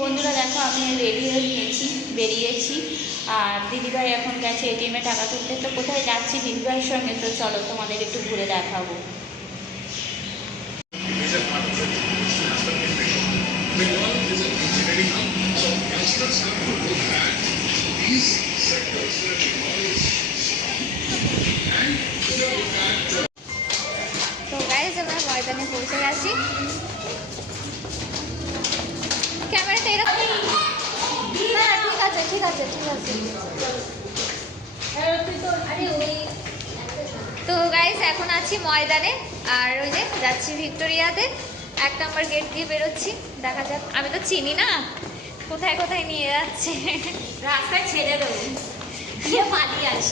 বন্ধুরা দেখো আমি রেডি হয়ে নিয়েছি, বেরিয়েছি। আর দিদিভাই এখন গেছে এটিএমে টাকা তুলতে। তো কোথায় যাচ্ছি দিদিভাইয়ের সঙ্গে, তো চলো তোমাদের একটু ঘুরে দেখাবো। তো গাইস আমরা ময়দানে পৌঁছে গেছি। ক্যামেরাটা এরকম, না ঠিক আছে ঠিক আছে ঠিক আছে। তো গাইস এখন আছি ময়দানে, আর ওই যে যাচ্ছি ভিক্টোরিয়াতে। 1 নম্বর গেট দিয়ে বেরোচ্ছি, দেখা যাক। আমি তো চিনি না কোথায় কোথায় নিয়ে যাচ্ছে, রাস্তায় ছেড়ে দেবো, গিয়ে পালিয়ে আস।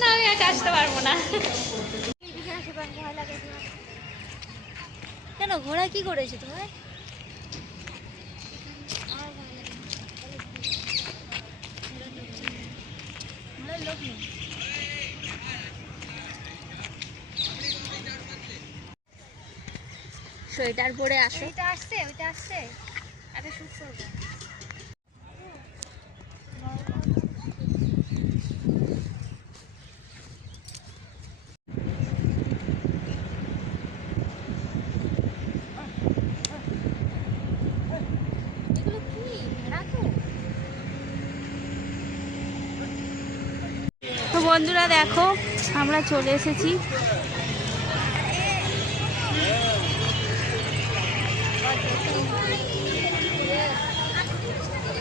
না আমি আর আসতে পারবো না। কেন ঘোড়া কি করেছে তোমার? সোয়েটার পরে আসো। ওইটা আসছে একটা শুট করবো। তো বন্ধুরা দেখো আমরা চলে এসেছি।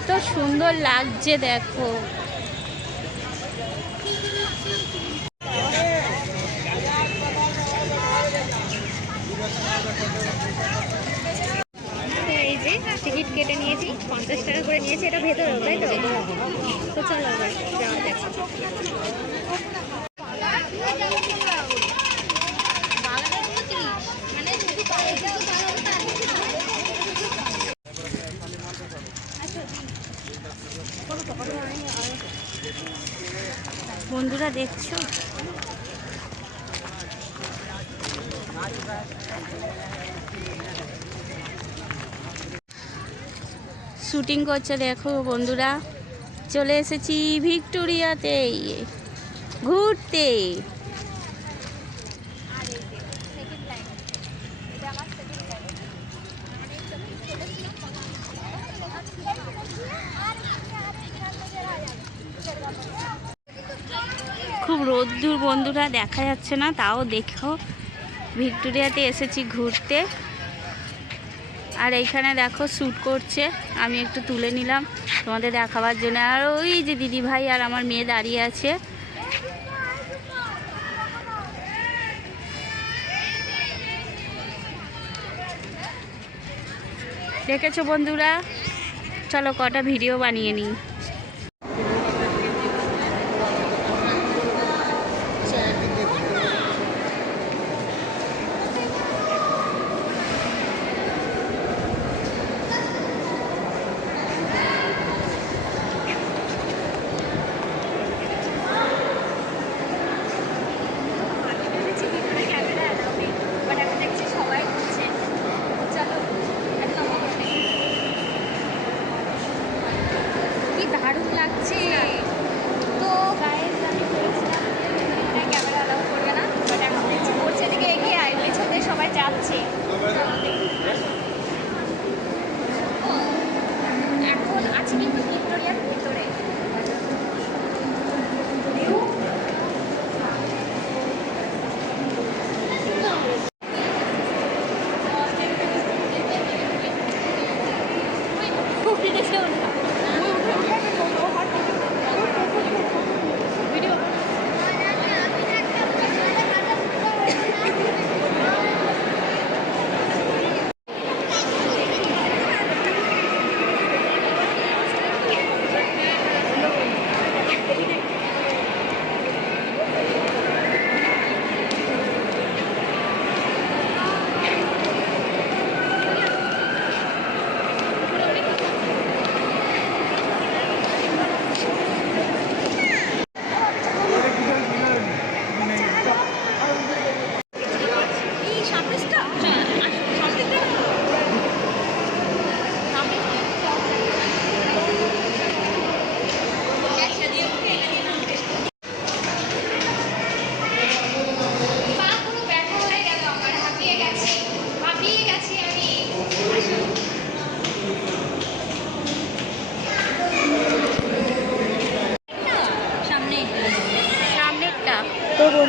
তো সুন্দর লাগছে দেখো। এই যে টিকিট কেটে নিয়েছি, 50 টাকা করে নিয়েছি। এটা ভেতরে তাই তো? তো চলো এবার যাওয়া যাক। বন্ধুরা দেখছো শুটিং করছে, দেখো বন্ধুরা। চলে এসেছি ভিক্টোরিয়াতে ঘুরতে। খুব রোদ্দুর বন্ধুরা, দেখা যাচ্ছে না, তাও দেখো ভিক্টোরিয়াতে এসেছি ঘুরতে। আর এইখানে দেখো শ্যুট করছে, আমি একটু তুলে নিলাম তোমাদের দেখাবার জন্য। আর ওই যে দিদি ভাই আর আমার মেয়ে দাঁড়িয়ে আছে। দেখেছো বন্ধুরা, চলো কটা ভিডিও বানিয়ে নিই। দারুণ লাগছে। তো গাইস আমি বলেছিলাম ক্যামেরা অ্যালাউ করবে না, বাট এখন দেখছি করছে। দিকে এগিয়ে আয়, পেছনে সবাই যাচ্ছে। এখন আছি কিন্তু ভিক্টোরিয়ার ভিতরে।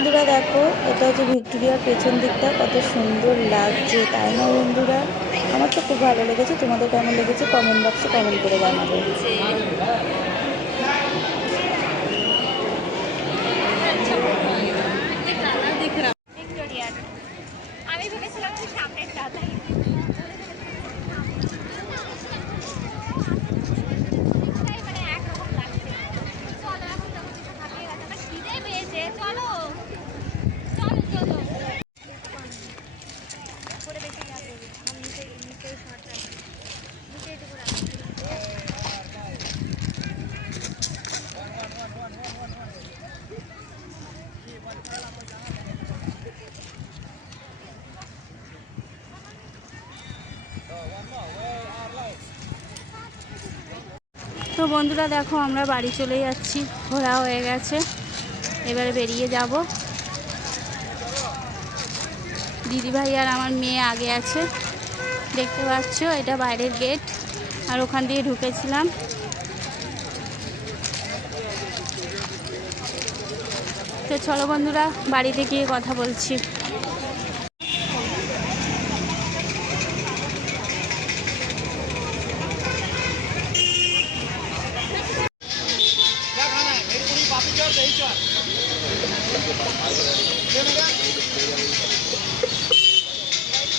বন্ধুরা দেখো, এটা হচ্ছে ভিক্টোরিয়ার পেছন দিকটা, কত সুন্দর লাগছে তাই না বন্ধুরা? আমার তো খুব ভালো লেগেছে। তোমাদের কেমন লেগেছে কমেন্ট বক্সে কমেন্ট করে জানাবে। ভিক্টোরিয়ার আমি ভেবেছিলাম যে সামনের দাদা মানে একরকম লাগছে। চলো এখন তো কিছু হাঁপিয়ে গেছে, আমার খিদে পেয়েছে। চলো চলো চলো করে বেশি যাবে আমি নিচে নিচে শর্ট রাখি নিচে এটুকু রাখি। তো বন্ধুরা দেখো, আমরা বাড়ি চলে যাচ্ছি, ঘোরা হয়ে গেছে, এবারে বেরিয়ে যাব। দিদিভাই আর আমার মেয়ে আগে আছে, দেখতে পাচ্ছ এটা বাইরের গেট, আর ওখান দিয়ে ঢুকেছিলাম। তো চলো বন্ধুরা, বাড়িতে গিয়ে কথা বলছি।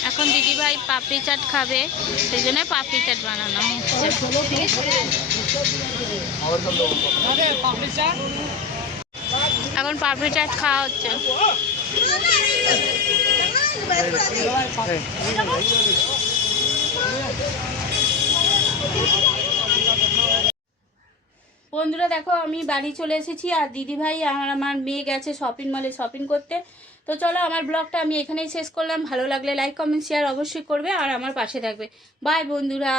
এখন দিদিভাই পাপড়ি চাট খাবে, সেই জন্য পাপড়ি চাট বানানো হচ্ছে। এখন পাপড়ি চাট খাওয়া হচ্ছে। বন্ধুরা দেখো, আমি বাড়ি চলে এসেছি, আর দিদিভাই আর আমার মেয়ে গেছে শপিং মলে শপিং করতে। তো চলো, আমার ব্লগটা আমি এখানেই শেষ করলাম। ভালো লাগলে লাইক কমেন্ট শেয়ার অবশ্যই করবে, আর আমার পাশে থাকবে। বাই বন্ধুরা।